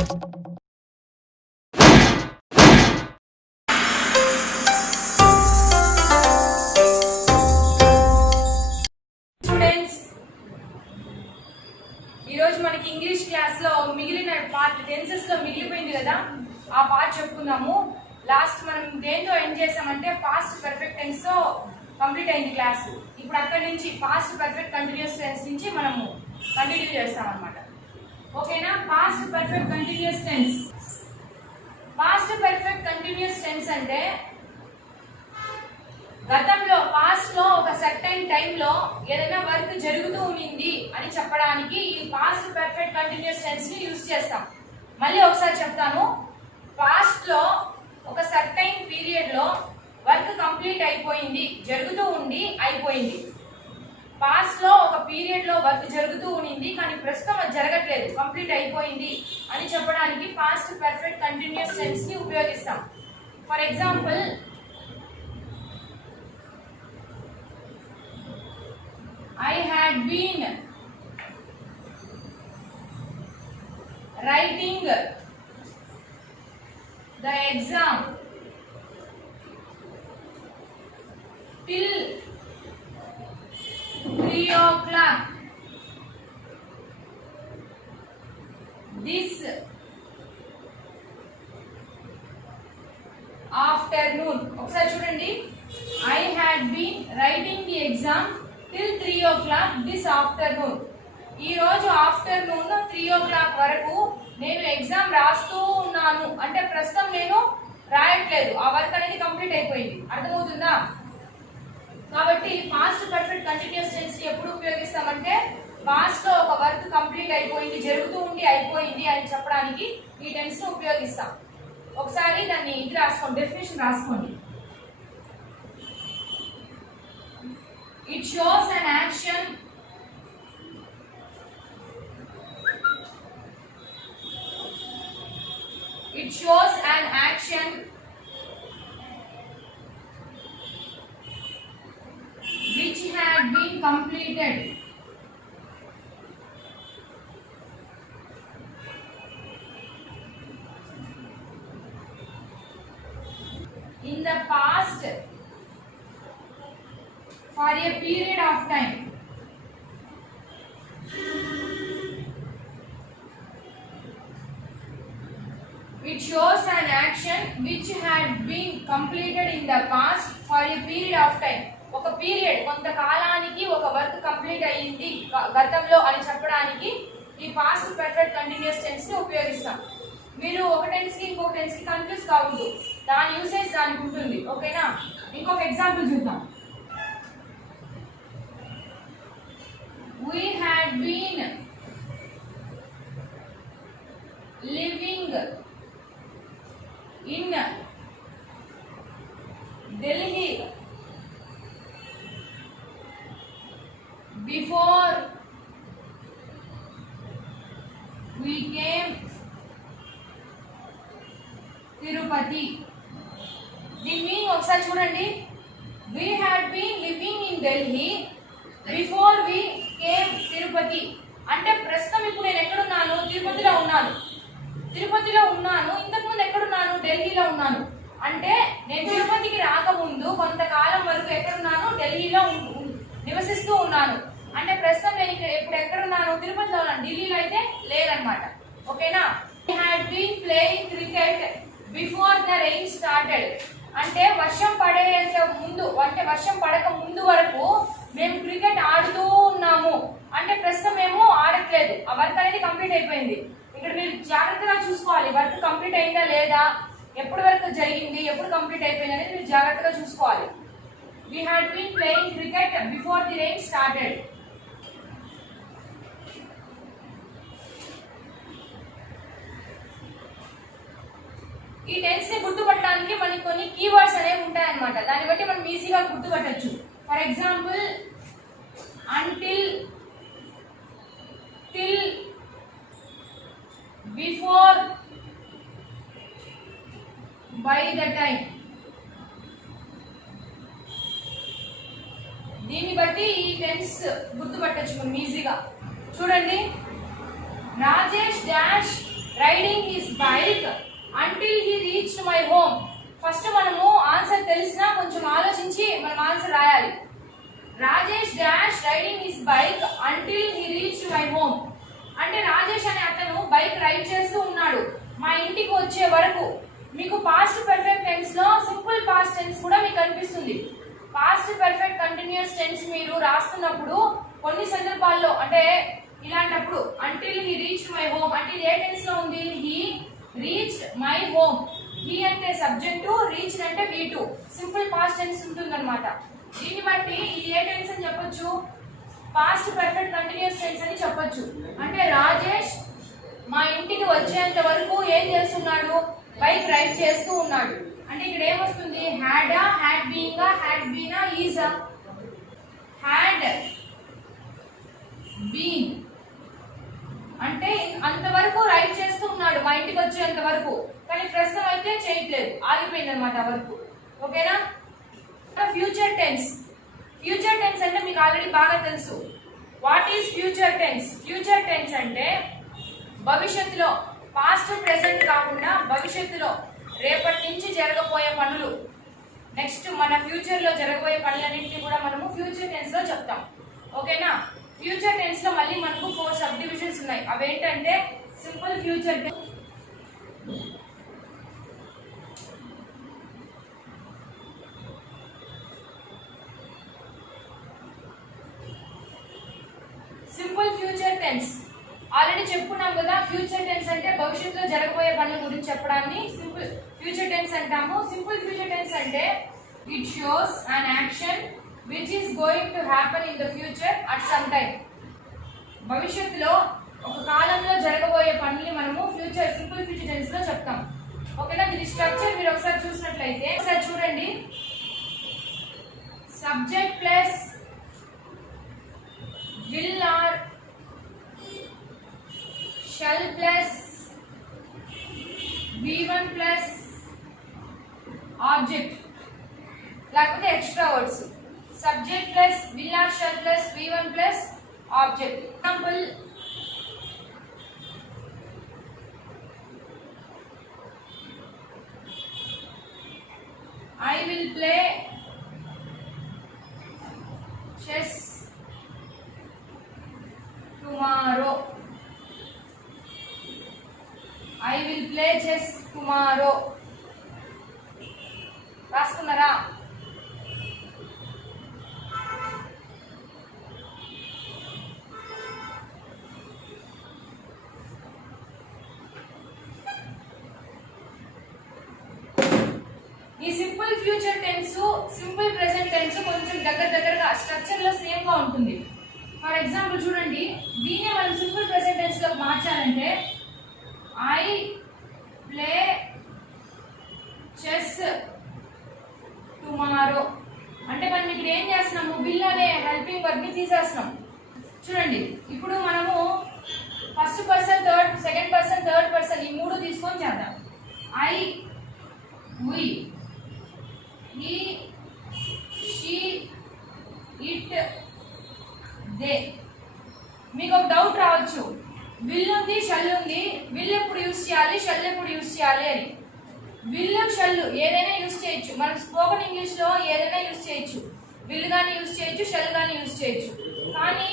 మనకి English class లో మిగిలిన పార్ట్ టెన్సెస్ లో మిగిలిపోయింది కదా, ఆ పార్ట్ చెప్పుకుందాము. లాస్ట్ మనం దేంతో ఎండ్ చేసామంటే పాస్ట్ పర్ఫెక్ట్ టెన్స్ తో కంప్లీట్ అయింది క్లాస్. ఇప్పుడు అక్కడి నుంచి పాస్ట్ పర్ఫెక్ట్ కంటిన్యూస్ టెన్స్ నుంచి మనము కంటిన్యూ చేస్తాం అన్నమాట. ఓకేనా? Past perfect continuous tense. Past perfect continuous tense అంటే గతంలో పాస్ట్ లో ఒక సర్టైన్ టైం లో ఏదైనా వర్క్ జరుగుతూ ఉన్నింది అని చెప్పడానికి ఈ పాస్ట్ పర్ఫెక్ట్ కంటిన్యూస్ టెన్స్ ని యూజ్ చేస్తాం. మళ్ళీ ఒకసారి చెప్తాను. పాస్ట్ లో ఒక సర్టైన్ పీరియడ్ లో వర్క్ కంప్లీట్ అయిపోయింది, జరుగుతూ ఉండి అయిపోయింది. పాస్ట్ లో ఒక పీరియడ్ లో వర్క్ జరుగుతూ ఉన్నింది కానీ ప్రస్తుతం అది జరగట్లేదు, కంప్లీట్ అయిపోయింది అని చెప్పడానికి పాస్ట్ పర్ఫెక్ట్ కంటిన్యూస్ టెన్స్ ని ఉపయోగిస్తాం. For example, I had been writing the exam till 3 o'clock this afternoon. ఒకసారి చూడండి. I had been writing the exam till 3 o'clock this afternoon. ఈ రోజు ఆఫ్టర్నూన్ 3 o'clock వరకు నేను ఎగ్జామ్ రాస్తూ ఉన్నాను అంటే ప్రస్తుతం నేను రాయట్లేదు, ఆ వర్క్ అనేది కంప్లీట్ అయిపోయింది. అర్థమవుతుందా? కాబట్టి పాస్ట్ పర్ఫెక్ట్ కంటిన్యూస్ టెన్స్ ని ఎప్పుడు ఉపయోగిస్తామంటే పాస్ట్ లో ఒక వర్క్ కంప్లీట్ అయిపోయింది, జరుగుతూ ఉండి అయిపోయింది అని చెప్పడానికి ఈ టెన్స్ ని ఉపయోగిస్తాం. ఒకసారి దాన్ని ఇది రాసుకోండి, డెఫినేషన్ రాసుకోండి. It shows an action which had been completed in the past for a period of time. It shows an action which had been completed in the past for a period of time. ఒక పీరియడ్, కొంతకాలానికి ఒక work complete అయ్యింది గతంలో అని చెప్పడానికి ఈ past perfect continuous tense ని ఉపయోగిస్తాం. మీరు ఒక టెన్స్ కి ఇంకొక టెన్స్ కి కన్ఫ్యూజ్ కావద్దు, దాని యూసేజ్ దానికి ఉంటుంది. ఓకేనా? ఇంకొక ఎగ్జాంపుల్ చూద్దాం. We had been living in Delhi before we came Tirupati. దీని మీనింగ్ ఒకసారి చూడండి. We had been living in Delhi before we came Tirupati. అంటే ప్రస్తుతం ఇప్పుడు నేను ఎక్కడున్నాను? తిరుపతిలో ఉన్నాను. ఇంతకుముందు ఎక్కడున్నాను? ఢిల్లీలో ఉన్నాను. అంటే నేను తిరుపతికి రాకముందు కొంతకాలం వరకు ఎక్కడున్నాను? ఢిల్లీలో నివసిస్తూ ఉన్నాను. అంటే ప్రస్తుతం నేను ఇప్పుడు ఎక్కడున్నాను? తిరుపతిలో ఉన్నాను, ఢిల్లీలో అయితే లేదనమాట. ఓకేనా? We had been playing cricket before the rain started. అంటే వర్షం పడేంత ముందు, అంటే వర్షం పడక ముందు వరకు మేము క్రికెట్ ఆడుతూ ఉన్నాము. అంటే ప్రస్తుతం మేము ఆడట్లేదు, ఆ వర్క్ అనేది కంప్లీట్ అయిపోయింది. ఇక్కడ మీరు జాగ్రత్తగా చూసుకోవాలి, వర్క్ కంప్లీట్ అయిందా లేదా, ఎప్పుడు వరకు జరిగింది, ఎప్పుడు కంప్లీట్ అయిపోయింది అనేది మీరు జాగ్రత్తగా చూసుకోవాలి. We had been playing cricket before the rain started. ఈ టెన్స్ ని గుర్తుపట్టడానికి మనకి కొన్ని కీవర్డ్స్ అనేవి ఉంటాయన్నమాట. దాన్ని బట్టి మనం ఈజీగా గుర్తుపట్టచ్చు. For example, until, till, before, by the time. దీన్ని బట్టి ఈ టెన్స్ గుర్తుపట్టచ్చు మనం ఈజీగా. చూడండి, Rajesh dash riding his bike until he reached my home. First మనము ఆన్సర్ తెలిసినా కొంచెం ఆలోచించి మనం ఆన్సర్ రాయాలి. Rajesh dash riding his bike until he reached my home. అంటే రాజేష్ అనే అతను బైక్ రైడ్ చేస్తూ ఉన్నాడు మా ఇంటికి వచ్చే వరకు. మీకు పాస్ట్ పర్ఫెక్ట్ టెన్స్ లో సింపుల్ పాస్ట్ టెన్స్ కూడా మీకు కనిపిస్తుంది. పాస్ట్ పర్ఫెక్ట్ కంటిన్యూస్ టెన్స్ మీరు రాస్తున్నప్పుడు కొన్ని సందర్భాల్లో అంటే ఇలాంటప్పుడు until he reached my home అంటే ఏ టెన్స్ లో ఉంది? He reached my home. He అంటే సబ్జెక్టు, రీచ్డ్ అంటే V2 సింపుల్ పాస్ట్ టెన్స్ ఉంటుందన్నమాట. దీన్ని బట్టి ఇది ఏ టెన్స్ అని చెప్పొచ్చు? పాస్ట్ పర్ఫెక్ట్ కంటిన్యూస్ టెన్స్ అని చెప్పొచ్చు. అంటే రాజేష్ మా ఇంటికి వచ్చేంత వరకు ఏం చేస్తున్నాడు? బైక్ రైడ్ చేస్తూ ఉన్నాడు. అంటే ఇక్కడ ఏమొస్తుంది? హ్యాడా, హ్యాడ్ బీయింగా, హ్యాడ్ బీనా, ఈజా? హ్యాడ్ బీన్ అంటే అంతవరకు రైడ్ చేస్తూ ఉన్నాడు మా ఇంటికి వచ్చేంత వరకు. కానీ ప్రస్తుతం అయితే చేయట్లేదు, ఆగిపోయింది అనమాట వరకు. ఓకేనా? Future tense. ఫ్యూచర్ టెన్స్ అంటే మీకు ఆల్రెడీ బాగా తెలుసు. What is future tense? Future tense అంటే భవిష్యత్తులో, పాస్ట్ ప్రెసెంట్ కాకుండా భవిష్యత్తులో రేపటి నుంచి జరగబోయే పనులు, నెక్స్ట్ మన ఫ్యూచర్ లో జరగబోయే పనులన్నింటినీ కూడా మనము ఫ్యూచర్ టెన్స్ లో చెప్తాం. ఓకేనా? ఫ్యూచర్ టెన్స్ లో మళ్ళీ మనకు 4 సబ్ డివిజన్స్ ఉన్నాయి. అవేంటంటే simple future tense, simple future tense already చెప్పుకున్నాం కదా. ఫ్యూచర్ టెన్స్ అంటే భవిష్యత్తులో జరగబోయే పనుల గురించి చెప్పడాన్ని సింపుల్ ఫ్యూచర్ టెన్స్ అంటాము. సింపుల్ ఫ్యూచర్ టెన్స్ అంటే it shows an action which is going to happen in the future at some time. భవిష్యత్తులో ఒక కాలంలో జరగబోయే పనుల్ని మనము సింపుల్ ఫ్యూచర్ టెన్స్ లో చెప్తాం. ఓకేనా? దీని స్ట్రక్చర్ మీరు ఒకసారి చూసినట్లయితే ఒకసారి చూడండి. Subject plus will or shall plus V1 plus object లేకపోతే extra words. Subject plus will or shall plus V1 plus object. Example I will play chess tomorrow. I will play chess tomorrow. రాసుకున్నారా? ఈ simple future tense, simple present tense కొంచెం దగ్గరగా స్ట్రక్చర్ లో సేమ్ గా ఉంటుంది. For example చూడండి, దీన్ని మనం సింపుల్ ప్రెసెంట్ టెన్స్ లో మార్చాలంటే ఐ ప్లే చెస్ టుమారో అంటే మనం ఇక్కడ ఏం చేస్తున్నాము? విల్ అనే హెల్పింగ్ వర్బ్ ని తీసేస్తున్నాం. చూడండి, ఇప్పుడు మనము first person, second person, third person ఈ మూడు తీసుకొని చేద్దాం. I, we, he, she, it, they. మీకు ఒక డౌట్ రావచ్చు, విల్ ఉంది, షల్ ఉంది, విల్ ఎప్పుడు యూజ్ చేయాలి, షల్ ఎప్పుడు యూజ్ చేయాలి అని. విల్, షల్ ఏదైనా యూజ్ చేయొచ్చు. మనం స్పోకెన్ ఇంగ్లీష్ లో ఏదైనా యూజ్ చేయొచ్చు. విల్ గానీ యూజ్ చేయొచ్చు, షల్ గానీ యూజ్ చేయొచ్చు. కానీ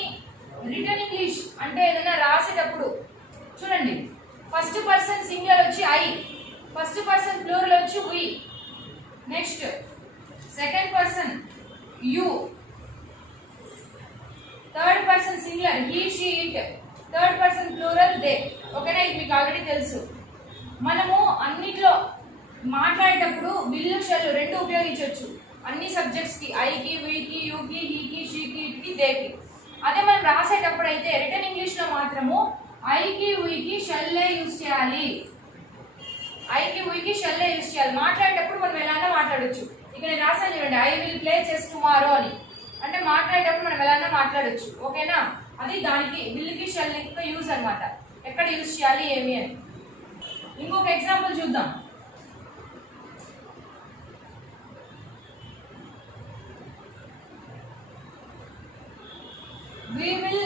రిటర్న్ ఇంగ్లీష్ అంటే ఏదైనా రాసేటప్పుడు చూడండి, ఫస్ట్ పర్సన్ సింగులర్ వచ్చి ఐ, ఫస్ట్ పర్సన్ ప్లూరల్ వచ్చి we, next second person you, third person singular he, she, it, third person plural they. ఓకేనా? ఇది మీకు ఆల్రెడీ తెలుసు. మనము అన్నిట్లో మాట్లాడేటప్పుడు విల్, షల్ రెండు ఉపయోగించవచ్చు అన్ని సబ్జెక్ట్స్ కి, ఐకి, వికి, యుకి, హీకి, షీకి, ఇట్కి, దేకి. అదే మనం రాసేటప్పుడు అయితే రిటర్న్ ఇంగ్లీష్ లో మాత్రము ఐకి, వికి, షల్లే యూజ్ చేయాలి. ఐకి, వికి, షల్లే యూజ్ చేయాలి. మాట్లాడేటప్పుడు మనం ఎలానో మాట్లాడొచ్చు. ఇక్కడ నేను రాసాను చూడండి, I will play chess tomorrow అని. అంటే మాట్లాడేటప్పుడు మనం ఎలానో మాట్లాడొచ్చు. ఓకేనా? అది దానికి విల్కి, షల్ యూజ్ అనమాట. ఎక్కడ యూజ్ చేయాలి ఏమి అని. ఇంకొక ఎగ్జాంపుల్ చూద్దాం. We will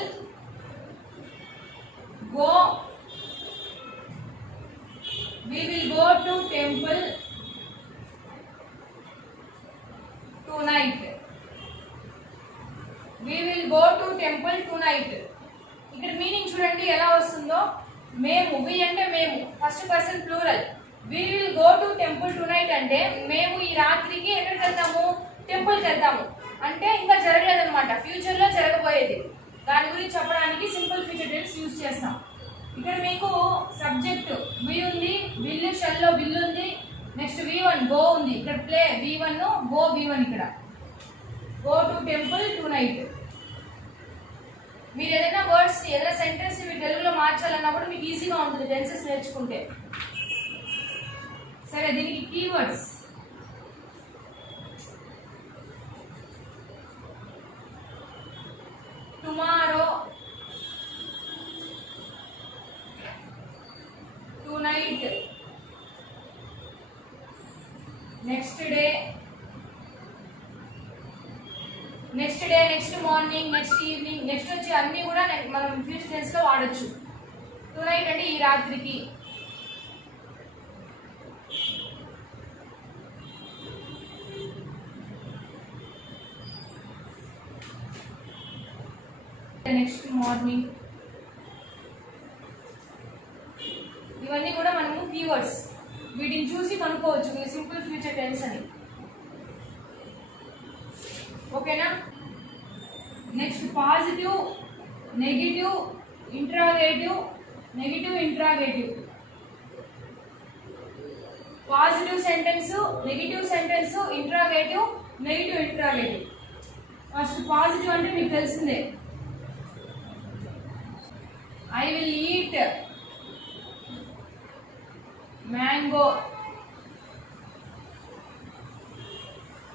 go go to temple tonight. ఇక్కడ మీనింగ్ చూడండి ఎలా వస్తుందో. మేము, వి అంటే మేము, first person plural. We will go to temple tonight అంటే మేము ఈ రాత్రికి ఎక్కడికి వెళ్తాము, టెంపుల్కి వెళ్తాము. అంటే ఇంకా జరగలేదన్నమాట, ఫ్యూచర్ లో జరగబోయేది. దాని గురించి చెప్పడానికి సింపుల్ ఫ్యూచర్ టెన్స్ యూజ్ చేస్తాం. ఇక్కడ మీకు సబ్జెక్ట్ వి ఉంది, విల్ షెల్ లో విల్ ఉంది, నెక్స్ట్ V1 గో ఉంది, ఇక్కడ ప్లే V1 గో V1. ఇక్కడ go to temple to night. మీరు ఏదైనా వర్డ్స్ ఏదైనా సెంటెన్స్ మీరు తెలుగులో మార్చాలన్నప్పుడు మీకు ఈజీగా ఉంటుంది టెన్సెస్ నేర్చుకుంటే. సరే, దీనికి keywords. Tomorrow, to night, next day, next morning, next evening. Next వచ్చి అన్నీ కూడా మనం ఫ్యూచర్ టెన్స్ లో వాడచ్చు. టు నైట్ అంటే ఈ రాత్రికి. Next morning. ఇవన్నీ కూడా మనము కీవర్డ్స్. వీటిని చూసి కనుక్కోవచ్చు సింపుల్ ఫ్యూచర్ టెన్స్ అని. ఓకేనా? Next positive, negative, interrogative, negative interrogative. Positive sentence, negative sentence, interrogative, negative interrogative. First positive అంటే మీకు తెలిసిందే. I will eat mango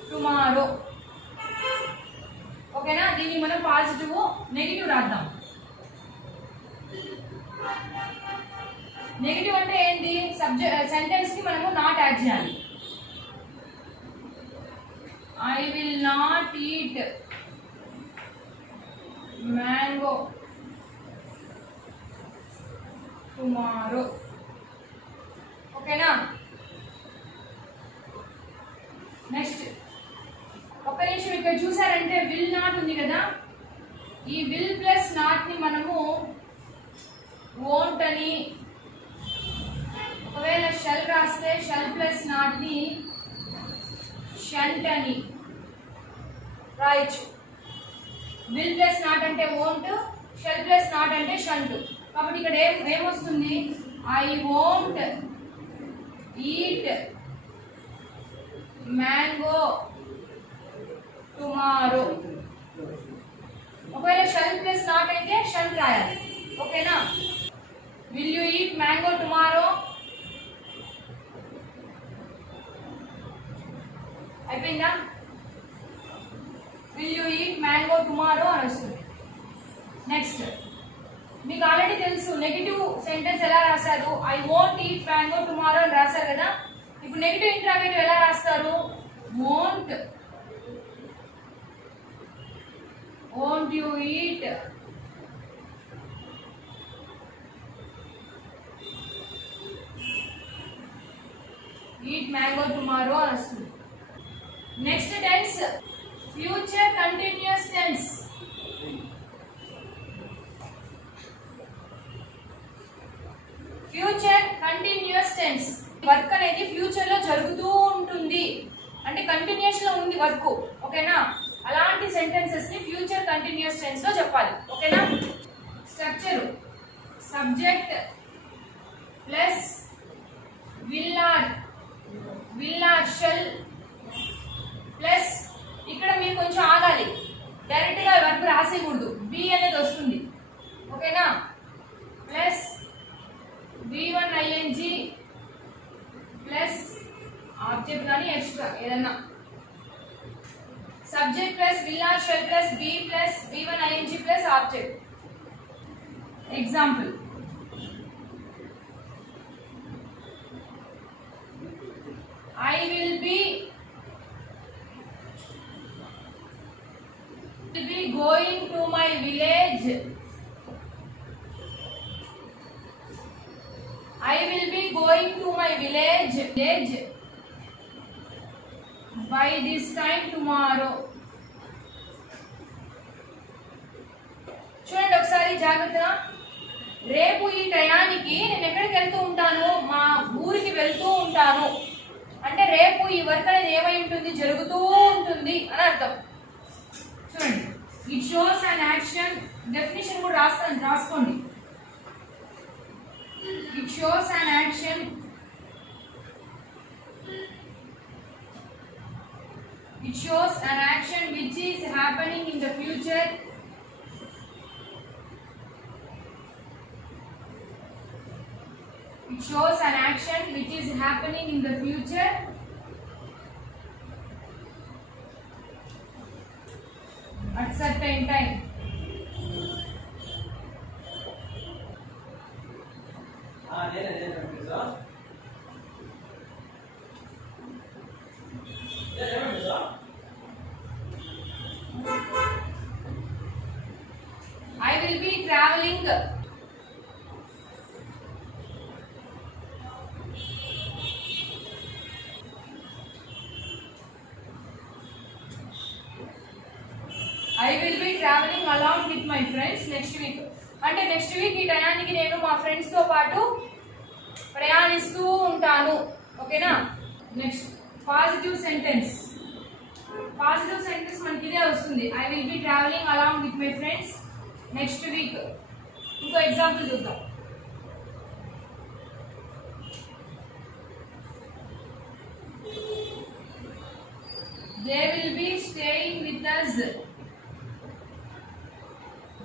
tomorrow. ఓకేనా? దీన్ని మనం పాజిటివ్, నెగిటివ్ రాద్దాం. నెగిటివ్ అంటే ఏంటి? సబ్జెక్ట్ సెంటెన్స్ కి మనము నాట్ యాడ్ చేయాలి. I will not eat mango tomorrow. ఓకేనా? నెక్స్ట్ ఒక నిమిషం, ఇక్కడ చూసారంటే విల్ నాట్ ఉంది కదా, ఈ విల్ ప్లస్ నాట్ ని మనము వోంట్ అని, ఒకవేళ షెల్ రాస్తే షెల్ ప్లస్ నాట్ ని షంట్ అని రాయొచ్చు. విల్ ప్లస్ నాట్ అంటే వోంట్, షెల్ ప్లస్ నాట్ అంటే షంట్. కాబట్టి ఇక్కడ ఏమొస్తుంది? I won't eat mango tomorrow. ఒకవేళ షల్ ప్లస్ నాట్ అయితే షల్ రాయాలి. ఓకేనా? Will you eat mango tomorrow? అయిపోయిందా? Will you eat mango tomorrow అని వస్తుంది. నెక్స్ట్, మీకు ఆల్రెడీ తెలుసు నెగిటివ్ సెంటెన్స్ ఎలా రాశారు. I won't eat mango tomorrow అని రాశారు కదా. ఇప్పుడు నెగిటివ్ ఇంట్రాగేటివ్ ఎలా రాస్తారు? Won't you eat mango tomorrow అని వస్తుంది. Next tense future continuous tense. Future continuous tense. Work అనేది ఫ్యూచర్ లో జరుగుతూ ఉంటుంది అంటే కంటిన్యూస్ లో ఉంది వర్క్. ఓకేనా? అలాంటి సెంటెన్సెస్ ని ఫ్యూచర్ కంటిన్యూస్ టెన్స్ లో చెప్పాలి. ఓకేనా? Structure subject plus will or shall plus, ఇక్కడ మీరు కొంచెం ఆగాలి, డైరెక్ట్ గా వర్క్ రాసేయకూడదు, బి అనేది వస్తుంది. ఓకేనా? Plus V1 ing plus object కానీ ఎక్స్ట్రా ఏదన్నా. Subject plus will or shall plus be plus V1 ing plus object. Example, I will be going to my village. I will be going to my village by this time tomorrow. జాగ్రత్త. రేపు ఈ టయానికి నేను ఎక్కడికి వెళ్తూ ఉంటాను, మా ఊరికి వెళ్తూ ఉంటాను అంటే రేపు ఈ వర్క్ అనేది ఏమై ఉంటుంది, జరుగుతూ ఉంటుంది అని అర్థం. చూడండి, it shows an action. Definition కూడా రాసుకోండి. It shows an action. It shows an action which is happening in the future. It shows an action which is happening in the future at certain time. I will be traveling. I will be traveling along with my friends next week. అంటే next week ఈ టయానికి నేను మా ఫ్రెండ్స్ తో పాటు ప్రయాణిస్తూ ఉంటాను. ఓకేనా? Next positive sentence. Positive sentence మనకి ఇదే వస్తుంది. I will be travelling along with my friends next week. ఇంకో ఎగ్జాంపుల్ చూద్దాం. They will be staying with us.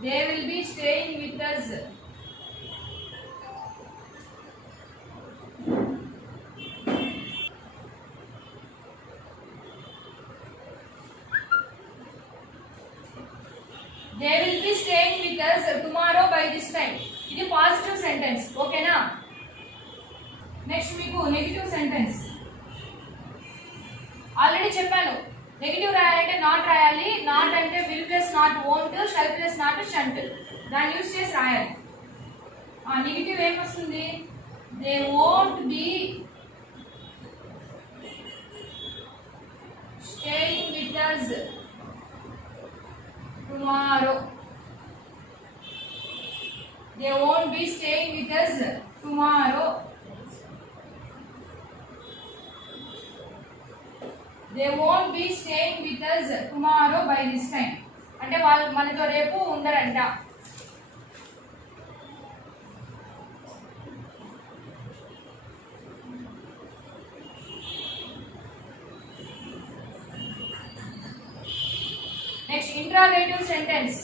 They will be staying with us. They will be staying with us tomorrow by this time. ఇది positive sentence. ఓకేనా? నెక్స్ట్ మీకు negative sentence. Already చెప్పాను, నెగటివ్ రాయాలంటే నాట్ రాయాలి. నాట్ అంటే will plus not won't, shall plus not shunt, దాన్ని యూజ్ చేసి రాయాలి. నెగటివ్ ఏమొస్తుంది? They won't be staying with us tomorrow. They won't be staying with us tomorrow. They won't be staying with us tomorrow by this time. అంటే వాళ్ళు మనతో రేపు ఉండరంట. Next interrogative sentence.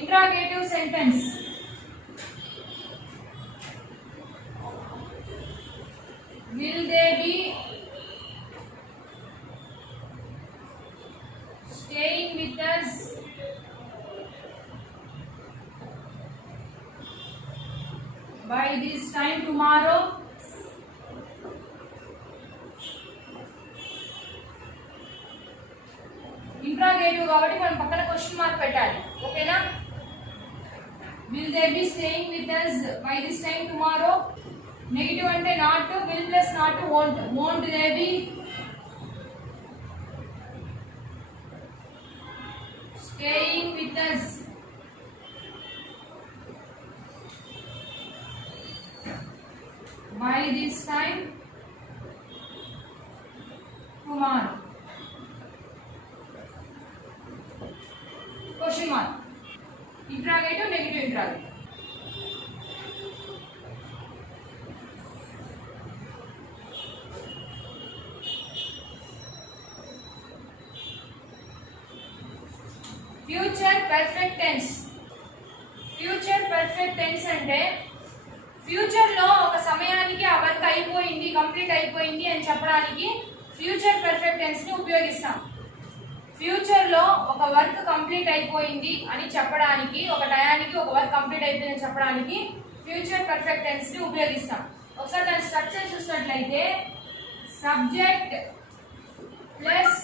Interrogative sentence. Will they be staying with us by this time tomorrow? Interrogative కాబట్టి మనం పక్కన question mark పెట్టాలి. ఓకేనా? Will they be staying with us by this time tomorrow? Negative అంటే not, will plus not, won't. Won't they be staying with us by this time tomorrow? Question mark. Interrogative, negative interrogative. Future perfect tense. Future perfect tense అంటే ఫ్యూచర్ లో ఒక సమయానికి ఆ వర్క్ అయిపోయింది, కంప్లీట్ అయిపోయింది అని చెప్పడానికి ఫ్యూచర్ పర్ఫెక్ట్ టెన్స్ ని ఉపయోగిస్తాం. ఫ్యూచర్ లో ఒక వర్క్ కంప్లీట్ అయిపోయింది అని చెప్పడానికి, ఒక టయానికి ఒక వర్క్ కంప్లీట్ అయిపోయింది అని చెప్పడానికి ఫ్యూచర్ పర్ఫెక్ట్ టెన్స్ ని ఉపయోగిస్తాం. ఒకసారి దాని స్ట్రక్చర్ చూసినట్లయితే subject plus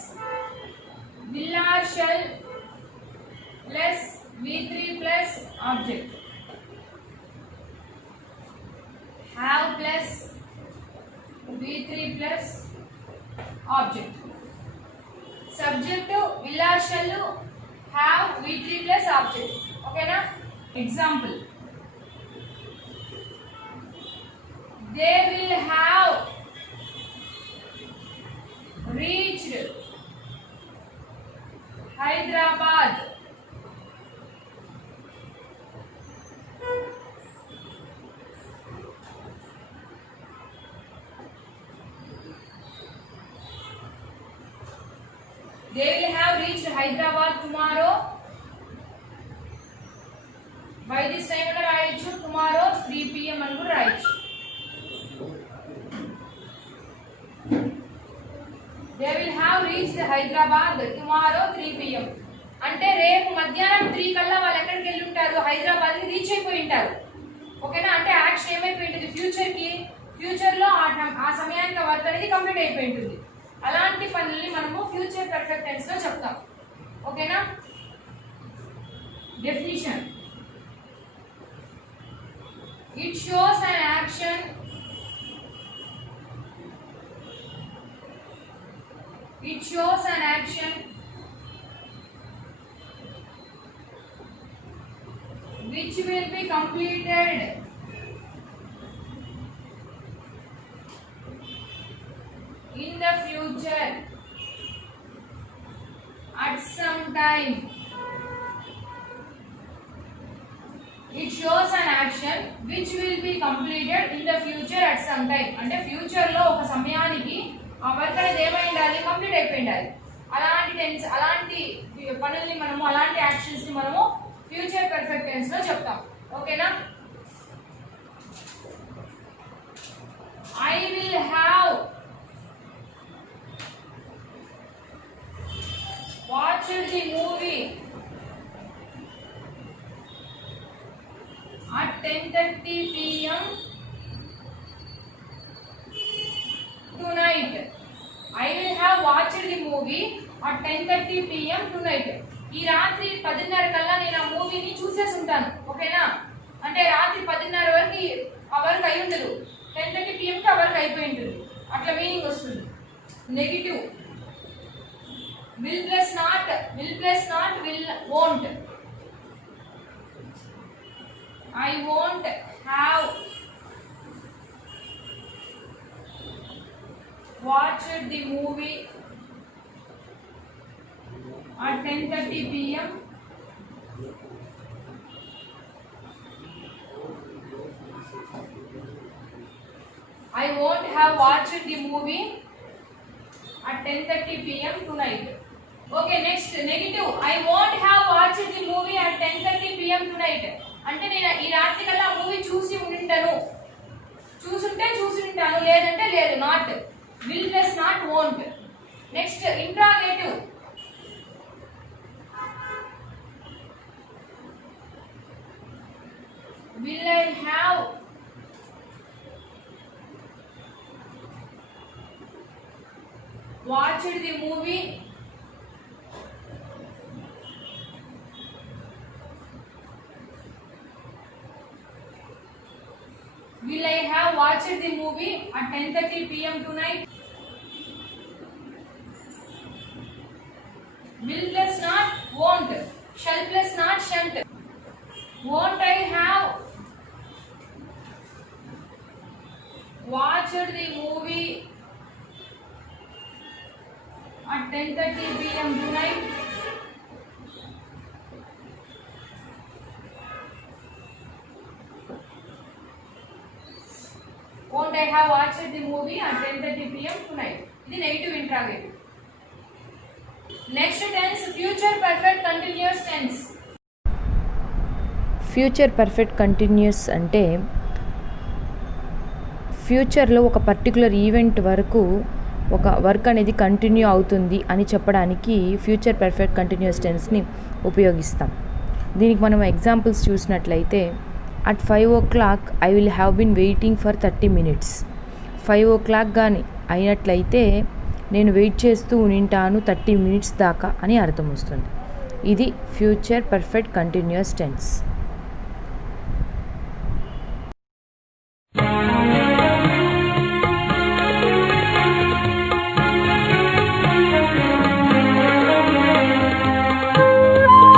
will or shall plus V3 plus object. Have plus V3 plus object. Subject విలాసాలు have V3 plus object. ఓకేనా? Example. They will have reached Hyderabad tomorrow by this time lo రాయొచ్చు tomorrow 3 pm అని కూడా రాయొచ్చు. They will have reached Hyderabad tomorrow 3 pm. అంటే రేపు మధ్యాహ్నం 3 కల్లా వాళ్ళు ఎక్కడికి వెళ్ళి ఉంటారు? హైదరాబాద్ కి రీచ్ అయిపోయి ఉంటారు. ఓకేనా? అంటే యాక్షన్ ఏమైపోయి ఉంటుంది? ఫ్యూచర్ లో ఆ సమయానికి వర్క్ అనేది కంప్లీట్ అయిపోయి ఉంటుంది. అలాంటి పనుల్ని మనము ఫ్యూచర్ పర్ఫెక్ట్ టెన్స్ లో చెప్తాం. ఓకేనా? Definition. It shows an action which will be completed in the future at some time. It shows an action which will be completed in the future at some time. అంటే ఫ్యూచర్ లో ఒక సమయానికి ఆ వర్క్ అనేది ఏమై ఉండాలి? కంప్లీట్ అయిపోయి ఉండాలి. అలాంటి పనుల్ని మనము అలాంటి యాక్షన్స్ ని మనము ఫ్యూచర్ పర్ఫెక్ట్ టెన్స్ లో చెప్తాం. ఓకేనా? I will have watched the movie at 10:30 p.m. tonight. I will have watched the movie at 10:30 p.m. tonight. ఈ రాత్రి 10:30 కల్లా నేను ఆ మూవీని చూసేసి ఉంటాను. ఓకేనా? అంటే రాత్రి 10:30 వరకు ఆ వర్క్ అయి ఉండదు. 10:30 p.m. కి ఆ వర్క్ అయిపోయి ఉంటుంది. అట్లా మీనింగ్ వస్తుంది. Negative. will plus not will won't. I won't have watched the movie at 10:30 p.m. I won't have watched the movie at 10:30 p.m. tonight. Okay, next negative. I won't have watched the movie at 10:30 p.m. tonight. అంటే నేను ఈ రాత్రి కల్లా మూవీ చూసి ఉంటాను. చూసుంటాను, లేదంటే లేదు. Not. will plus not won't. Next interrogative. will I have watched the movie will I have watched the movie at 10:30 p.m. tonight? Will plus not won't. Shall plus not shan't. Won't I have watched the movie at 10:30 p.m. tonight? Won't I have watched the movie at 10:30 p.m. tonight? ఇది negative interrogative. Next tense future perfect continuous tense. Future perfect continuous అంటే ఫ్యూచర్లో ఒక particular event వరకు ఒక వర్క్ అనేది కంటిన్యూ అవుతుంది అని చెప్పడానికి ఫ్యూచర్ పర్ఫెక్ట్ కంటిన్యూస్ టెన్స్ని ఉపయోగిస్తాం. దీనికి మనం ఎగ్జాంపుల్స్ చూసినట్లయితే at 5 o'clock I will have been waiting for 30 minutes. 5 o'clock కానీ అయినట్లయితే నేను వెయిట్ చేస్తూ ఉంటాను 30 minutes దాకా అని అర్థం వస్తుంది. ఇది ఫ్యూచర్ పర్ఫెక్ట్ కంటిన్యూస్ టెన్స్.